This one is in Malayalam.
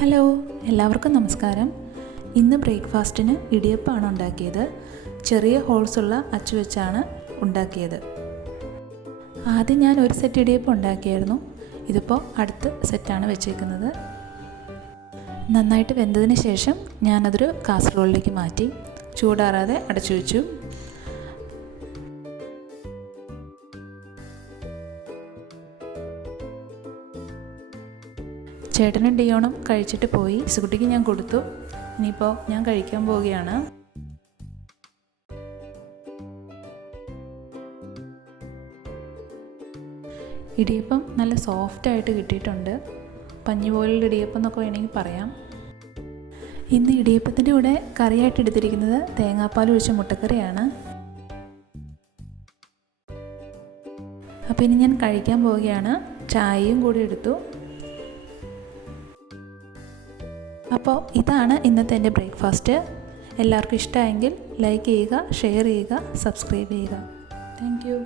ഹലോ, എല്ലാവർക്കും നമസ്കാരം. ഇന്ന് ബ്രേക്ക്ഫാസ്റ്റിന് ഇടിയപ്പമാണ് ഉണ്ടാക്കിയത്. ചെറിയ ഹോൾസുള്ള അച്ചു വെച്ചാണ് ഉണ്ടാക്കിയത്. ആദ്യം ഞാൻ ഒരു സെറ്റ് ഇടിയപ്പം ഉണ്ടാക്കിയായിരുന്നു. ഇതിപ്പോൾ അടുത്ത സെറ്റാണ് വെച്ചേക്കുന്നത്. നന്നായിട്ട് വെന്തതിന് ശേഷം ഞാനതൊരു കാസറോളിലേക്ക് മാറ്റി ചൂടാറാതെ അടച്ചു വെച്ചു. ചേട്ടനും ഡിയോണും കഴിച്ചിട്ട് പോയി. സുകുട്ടിക്ക് ഞാൻ കൊടുത്തു. ഇനിയിപ്പോൾ ഞാൻ കഴിക്കാൻ പോവുകയാണ്. ഇടിയപ്പം നല്ല സോഫ്റ്റായിട്ട് കിട്ടിയിട്ടുണ്ട്. പഞ്ഞി പോലുള്ള ഇടിയപ്പം എന്നൊക്കെ വേണമെങ്കിൽ പറയാം. ഇന്ന് ഇടിയപ്പത്തിൻ്റെ കൂടെ കറിയായിട്ട് എടുത്തിരിക്കുന്നത് തേങ്ങാപ്പാൽ ഒഴിച്ച മുട്ടക്കറിയാണ്. അപ്പോൾ ഇനി ഞാൻ കഴിക്കാൻ പോവുകയാണ്. ചായയും കൂടി എടുത്തു. അപ്പോൾ ഇതാണ് ഇന്നത്തെ എൻ്റെ ബ്രേക്ക്ഫാസ്റ്റ്. എല്ലാവർക്കും ഇഷ്ടമായെങ്കിൽ ലൈക്ക് ചെയ്യുക, ഷെയർ ചെയ്യുക, സബ്സ്ക്രൈബ് ചെയ്യുക. Thank you.